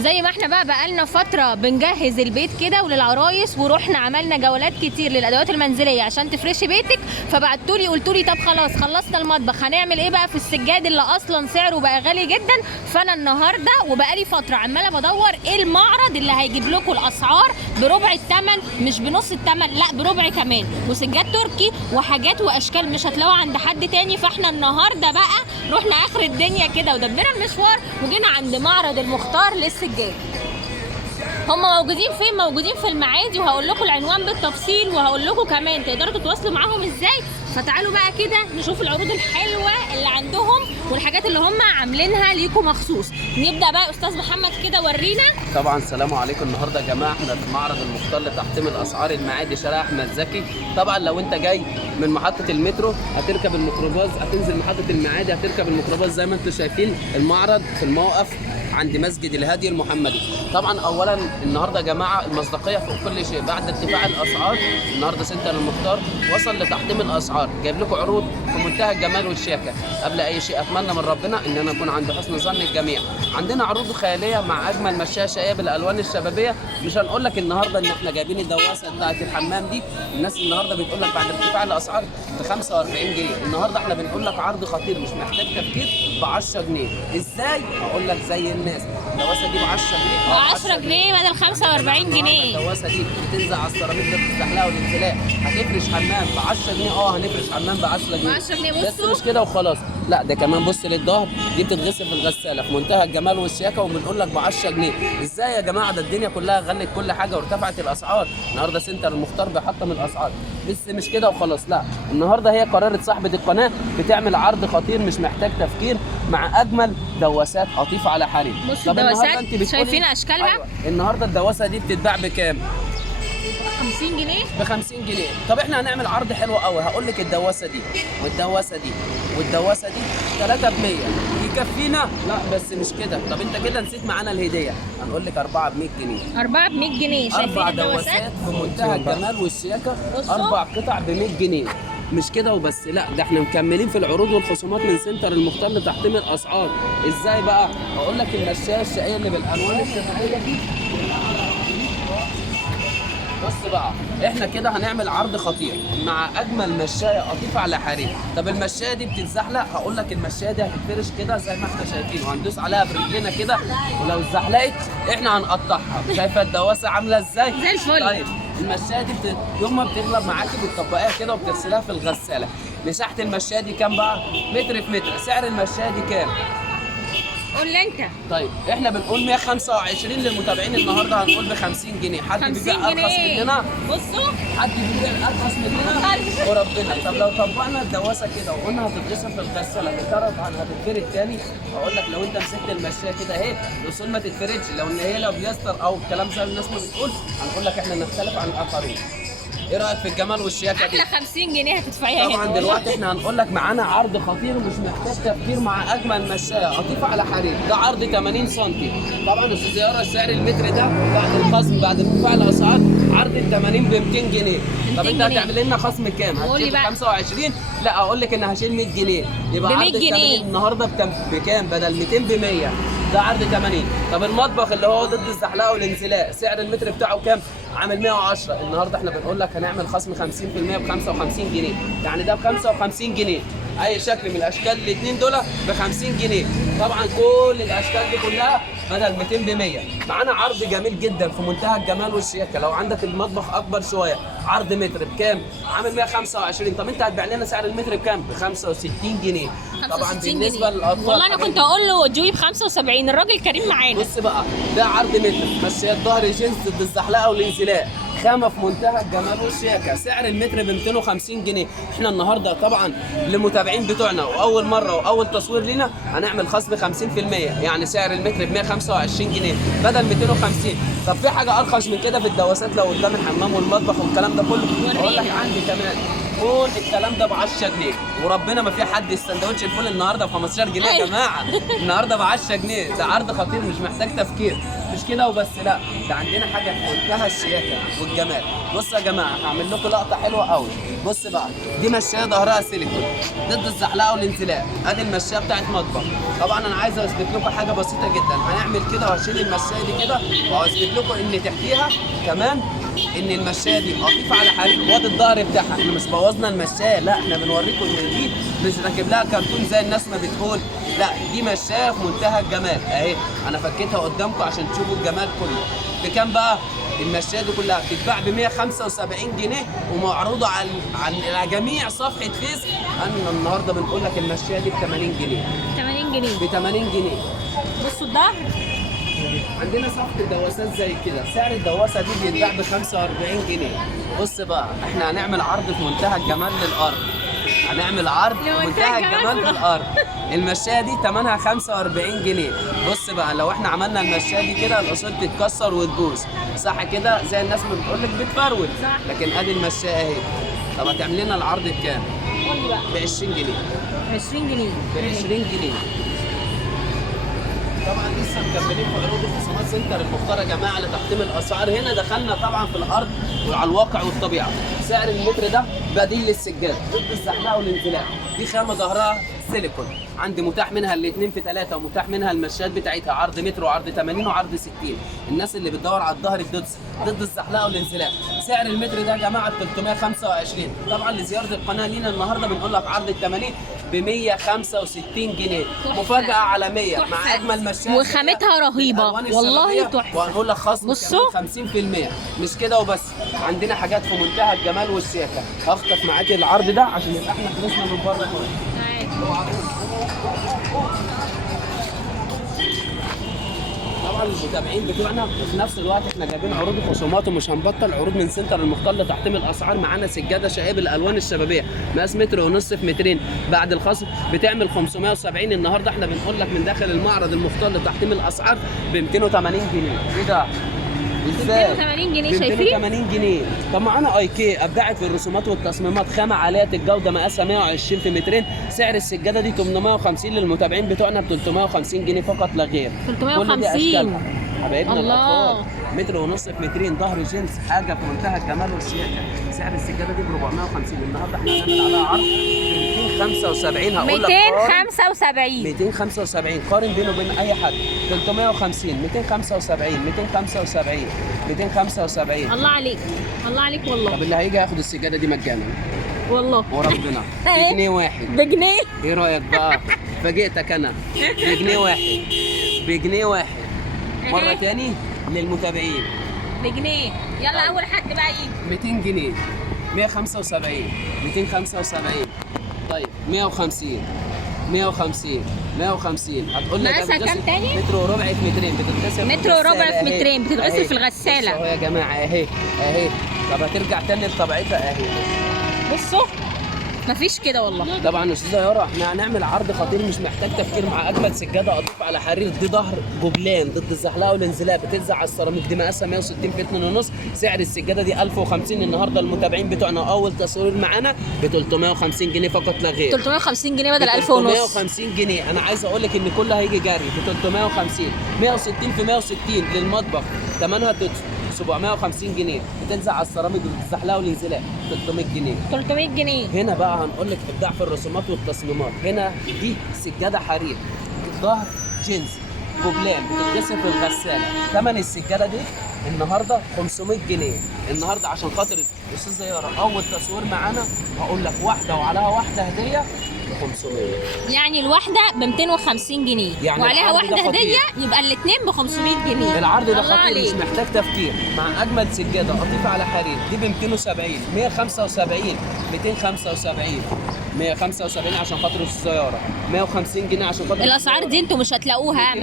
زي ما احنا بقالنا فتره بنجهز البيت كده وللعرايس، ورحنا عملنا جولات كتير للادوات المنزليه عشان تفرشي بيتك، فبعتوا لي قلتوا لي طب خلاص خلصنا المطبخ هنعمل ايه بقى في السجاد اللي اصلا سعره بقى غالي جدا. فانا النهارده وبقالي فتره عماله بدور ايه المعرض اللي هيجيب لكم الاسعار بربع الثمن، مش بنص الثمن، لا بربع كمان، وسجاد تركي وحاجات واشكال مش هتلاقوها عند حد تاني. فاحنا النهارده بقى رحنا اخر الدنيا كده ودبنا المشوار وجينا عند معرض المختار للسجاد. هم موجودين فين؟ موجودين في المعادي، وهقول لكم العنوان بالتفصيل، وهقول لكم كمان تقدروا تتواصلوا معاهم ازاي. فتعالوا بقى كده نشوف العروض الحلوه اللي عندهم والحاجات اللي هم عاملينها ليكم مخصوص. نبدا بقى استاذ محمد كده ورينا. طبعا السلام عليكم. النهارده يا جماعه احنا في معرض المختار لتحطيم الاسعار المعادي شارع احمد زكي. طبعا لو انت جاي من محطه المترو هتركب الميكروباص، هتنزل محطه المعادي هتركب الميكروباص زي ما انتم شايفين. المعرض في الموقف عند مسجد الهادي المحمدي. طبعا اولا النهارده يا جماعه المصداقيه فوق كل شيء. بعد ارتفاع الاسعار النهارده سنتر المختار وصل لتحطيم الاسعار، جايب لكم عروض في منتهى الجمال والشياكه. قبل اي شيء اتمنى من ربنا ان انا اكون عند حسن ظن الجميع. عندنا عروض خياليه مع اجمل مشايه شقيه بالالوان الشبابيه. مش هنقول لك النهارده ان احنا جايبين الدواسه بتاعت الحمام دي. الناس النهارده بتقول لك بعد ارتفاع الاسعار ب 45 جنيه، النهارده احنا بنقول لك عرض خطير مش محتاج تفكير ب 10 جنيه. ازاي؟ اقول لك زي الناس. الدواسه دي ب 10 جنيه، ب 10 جنيه بدل 45 جنيه. الدواسه دي بتنزل على السيراميك ده بتستحلها والانزلاق. هتفرش حمام ب 10 جنيه، هنفرش حمام ب 10 جنيه. 10 جنيه بس بصوا. مش كده وخلاص، لا ده كمان بص للظهر، دي بتتغسل في الغساله في منتهى الجمال والشياكه، وبنقول لك ب 10 جنيه. ازاي يا جماعه؟ ده الدنيا كلها غلت كل حاجه وارتفعت الاسعار. النهارده سنتر المختار بيحطم الاسعار. بس مش كده وخلاص، لا النهارده هي قررت صاحبه القناه بتعمل عرض خطير مش محتاج تفكير مع اجمل دواسات قطيفه على حرير. بصوا الدواسات شايفين اشكالها؟ أيوة. النهارده الدواسه دي بتتباع بكام؟ 50 جنيه. ب 50 جنيه. طب احنا هنعمل عرض حلو قوي. هقول لك الدواسه دي والدواسه دي والدواسه دي 3 ب 100 يكفينا؟ لا بس مش كده. طب انت كده نسيت معانا الهديه. هنقول لك 4 ب 100 جنيه. 4 ب 100 جنيه. شايفين 4 الدواسات دواسات بمنتهى الجمال والشياكه، بصوا. 4 قطع ب 100 جنيه. مش كده وبس، لا ده احنا مكملين في العروض والخصومات من سنتر المختار لتحطيم الاسعار. ازاي بقى؟ هقول لك المشايه الشقيه اللي بالالوان الشفافيه دي. بص بقى، احنا كده هنعمل عرض خطير مع اجمل مشايه قطيفه على حرير. طب المشايه دي بتتزحلق؟ هقول لك المشايه دي هتتفرش كده زي ما احنا شايفين، وهندوس عليها برجلنا كده، ولو اتزحلقت احنا هنقطعها. شايفه الدواسه عامله ازاي؟ زي الفل. طيب المشايه دي يوم ما بتغلب معاكي بتطبقيها كده وبتغسليها في الغساله. مساحه المشايه دي كام بقى؟ متر في متر. سعر المشايه دي كام؟ قول لي انت. طيب احنا بنقول 125 للمتابعين، النهارده هنقول ب 50 جنيه. حد 50 بيبيع ارخص جنيه. مننا؟ بصوا حد بيبيع ارخص مننا؟ وربنا. طب لو طبقنا الدواسه كده وقلنا هتتغسل في الغساله بتعرف عن هتتفرد تاني؟ اقول لك لو انت مسكت المشايه كده اهي الاصول ما تتفردش. لو ان هي لو بلاستر او الكلام زي الناس ما بتقول هنقول لك احنا نختلف عن الاخرين. ايه رايك في الجمال والشياكه دي؟ احلى 50 جنيه هتدفعيها هنا. طبعا دلوقتي احنا هنقول لك معانا عرض خطير ومش محتاج تفكير مع اجمل مشايه قطيفه على حرير. ده عرض 80 سم. طبعا يا استاذ يارا سعر المتر ده بعد الخصم بعد ارتفاع الاسعار عرض ال 80 ب 200 جنيه. طب انت هتعمل لنا خصم كام؟ قولي بقى. 25؟ لا اقول لك ان هشيل 100 جنيه يبقى ب 100 عرض ال جنيه. 80 النهارده بكام؟ بدل 200 ب 100. ده عرض 80. طب المطبخ اللي هو ضد الزحلقه والانزلاق سعر المتر بتاعه كام؟ عامل 110. النهارده احنا بنقول لك هنعمل خصم 50% ب 55 جنيه، يعني ده ب 55 جنيه. اي شكل من الاشكال الاثنين دول ب 50 جنيه. طبعا كل الاشكال دي كلها بدل 200 ب 100. معانا عرض جميل جدا في منتهى الجمال والشياكه. لو عندك المطبخ اكبر شويه عرض متر بكام؟ عامل 125. طب انت هتبيع لنا سعر المتر بكام؟ ب 65 جنيه. طبعا 65 بالنسبه جنيه. للاطفال والله انا كنت اقول له جوي ب 75. الراجل كريم معانا. بص بقى، ده عرض متر مشايات ظهر جينز ضد الزحلقه والانزلاق، خامه في منتهى الجمال والشياكه. سعر المتر ب 250 جنيه. احنا النهارده طبعا للمتابعين بتوعنا واول مره واول تصوير لينا هنعمل خصم 50%، يعني سعر المتر ب 125 جنيه بدل 250. طب في حاجه ارخص من كده في الدواسات لو قدام الحمام والمطبخ والكلام ده كله؟ اقول لك عندي كمان كل الكلام ده ب 10 جنيه، وربنا ما في حد السندوتش الفول النهارده ب 15 جنيه يا جماعه، النهارده ب 10 جنيه، ده عرض خطير مش محتاج تفكير. مش كده وبس، لا ده عندنا حاجه في منتهى الشياكه والجمال. بصوا يا جماعه هعمل لكم لقطه حلوه قوي. بص بقى، دي مشايه ظهرها سيليكون ضد الزحلقه والانزلاق، ادي المشايه بتاعت مطبخ. طبعا انا عايز اثبت لكم حاجه بسيطه جدا، هنعمل كده وهشيل المشايه دي كده وهثبت لكم ان تحتيها كمان ان المشايه دي قطيفه على حرير واد الظهر بتاعها. احنا مش بوظنا المشايه، لا احنا بنوريكم ان دي مش راكب لها كرتون زي الناس ما بتقول، لا دي مشايه في منتهى الجمال اهي. انا فكيتها قدامكم عشان تشوفوا الجمال كله. بكام بقى؟ المشايه دي كلها بتتباع ب 175 جنيه ومعروضه على جميع صفحه فيس. انا النهارده بنقول لك المشايه دي ب 80 جنيه. 80 جنيه ب 80 جنيه. بصوا الظهر عندنا صفحة دواسات زي كده، سعر الدواسة دي بيتباع ب 45 جنيه. بص بقى احنا هنعمل عرض في منتهى الجمال للأرض. هنعمل عرض في منتهى الجمال في الأرض. المشاية دي ثمنها 45 جنيه. بص بقى لو احنا عملنا المشاية دي كده الأصول تتكسر وتبوظ، صح كده؟ زي الناس ما بتقول لك بتفرول. صح. لكن ادي المشاية اهي. طب هتعمل لنا العرض بكام؟ قول لي بقى. ب 20 جنيه. 20 جنيه ب 20 جنيه. طبعا لسه مكملين في عروض الخصومات سنتر المختار يا جماعه لتحطيم الاسعار. هنا دخلنا طبعا في الارض وعلى الواقع والطبيعه. سعر المتر ده بديل للسجاد ضد الزحلقه والانزلاق. دي خامه ظهرها سيليكون، عندي متاح منها الاثنين في 3 ومتاح منها المشات بتاعتها عرض متر وعرض 80 وعرض 60. الناس اللي بتدور على الظهر الدوتس ضد الزحلقه والانزلاق. سعر المتر ده يا جماعه 325. طبعا لزياره القناه لينا النهارده بنقول لك عرض ال 80 ب 165 جنيه. مفاجاه على 100 مع اجمل مشات وخامتها رهيبه والله تحفه. وهنقول لك خصم كمان 50%. مش كده وبس، عندنا حاجات في منتهى الجمال والشياكه. هخطف معاكي العرض ده عشان يبقى احنا خلصنا من بره خالص. طبعا المتابعين بتوعنا وفي نفس الوقت احنا جايبين عروض وخصومات ومش هنبطل عروض من سنتر المختار لتحطيم الاسعار. معانا سجاده شائب الالوان الشبابيه مقاس متر ونص في مترين بعد الخصم بتعمل 570. النهارده احنا بنقول لك من داخل المعرض المختار لتحطيم الاسعار ب 280 جنيه. ايه ده؟ ازاي؟ 280 جنيه شايفين؟ 280 جنيه. طب معانا اي كي ابدعت في الرسومات والتصميمات، خامه عاليه الجوده مقاسها 120 في مترين. سعر السجاده دي 850 للمتابعين بتوعنا ب 350 جنيه فقط لا غير. 350 حبايبنا الله. الاطفال متر ونص في مترين ظهر جينز، حاجه في منتهى الجمال والشياكه. سعر السجاده دي ب 450. النهارده احنا هنعمل عليها عرض 275. هقول لك 275 275 قارن بينه وبين اي حد. 350 275 275 275. الله عليك الله عليك والله. طب اللي هيجي ياخد السجاده دي مجانا والله وربنا بجنيه واحد. بجنيه؟ ايه رايك بقى؟ فاجئتك انا. بجنيه واحد. بجنيه واحد. مره تاني للمتابعين بجنيه. يلا اول حد بقى يجي. 200 جنيه. 175 275. طيب 150 150 150. هتقول لك مقاسها كام تاني؟ متر وربع في مترين بتتغسل متر وربع في مترين بتتغسل في الغساله اهو يا جماعه اهي اهي. طب هترجع تاني لطبيعتها اهي. بصوا مفيش كده والله. طبعا يا استاذه يارا احنا هنعمل عرض خطير مش محتاج تفكير مع اجمل سجاده قطيفه على حرير. دي ظهر جبلان ضد الزحلقه والانزلاق بتلزق على السيراميك. دي مقاسها 160 في 2.5. سعر السجاده دي 1050. النهارده المتابعين بتوعنا اول تصوير معانا ب 350 جنيه فقط لا غير. 350 جنيه بدل 1000 ونص. 350 جنيه. انا عايز اقول لك ان كله هيجي جري ب 350. 160 في 160 للمطبخ ثمنها 750 جنيه. بتلزق على السيراميك الزحلقه والانزلاق 300 جنيه. 300 جنيه. هنا بقى هنقول لك ابداع في الرسومات والتصميمات. هنا دي سجاده حرير ظهر جينز جبلان بتتغسل في الغساله. ثمن السجاده دي النهارده 500 جنيه. النهارده عشان خاطر الاستاذ زياره اول تصوير معانا هقول لك واحده وعليها واحده هديه ب 500. يعني الواحده ب 250 جنيه يعني وعليها العرض ده واحده خطير. هديه يبقى الاثنين ب 500 جنيه. العرض ده الله خطير عليك. مش محتاج تفكير مع اجمل سجاده قطيفه على حرير. دي ب 270 175 275 175 عشان خاطر السياره. 150 جنيه عشان خاطر الاسعار دي انتوا مش هتلاقوها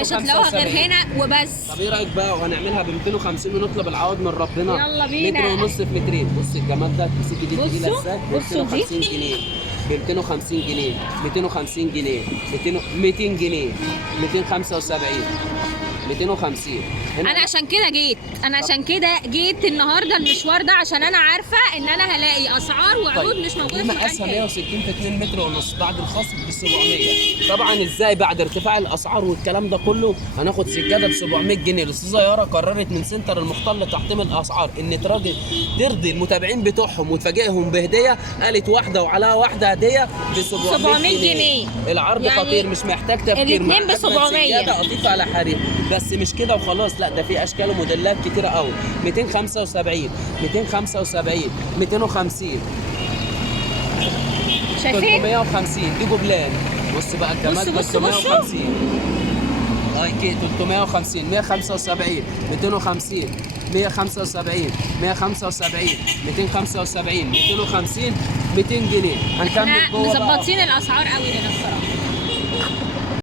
غير هنا وبس. طب ايه رايك بقى وهنعملها ب 250 ونطلب العوض من ربنا. يلا بينا. متر ونص في مترين. بص الجمال ده تمسكي دي تقيله ازاي. ب بصوا دي 250 جنيه ب 250 جنيه 250 جنيه 200 جنيه 275 250 انا عشان كده جيت النهارده المشوار ده، عشان انا عارفه ان انا هلاقي اسعار وعروض مش موجوده في مكان مقاسها تاني. 160 في 2 متر ونص بعد الخصم ب 700. طبعا ازاي بعد ارتفاع الاسعار والكلام ده كله هناخد سجاده ب 700 جنيه؟ الاستاذه يارا قررت من سنتر المختل تحطيم الاسعار ان ترضي المتابعين بتوعهم وتفاجئهم بهديه، قالت واحده وعليها واحده هديه ب 700 جنيه. العرض يعني خطير مش محتاج تفكير. الاتنين ب 700. سجاده قطيفه على حرير. بس مش كده وخلاص، لا ده في اشكال وموديلات كتيره قوي. 275 275 250 شايفين 350 دي جبلان. بص بقى الجمال. بصوا 350 اي كي 350 175 250 175 175 275 250 200 جنيه. هنكمل احنا جوه بقى. مظبطين الاسعار قوي هنا الصراحه.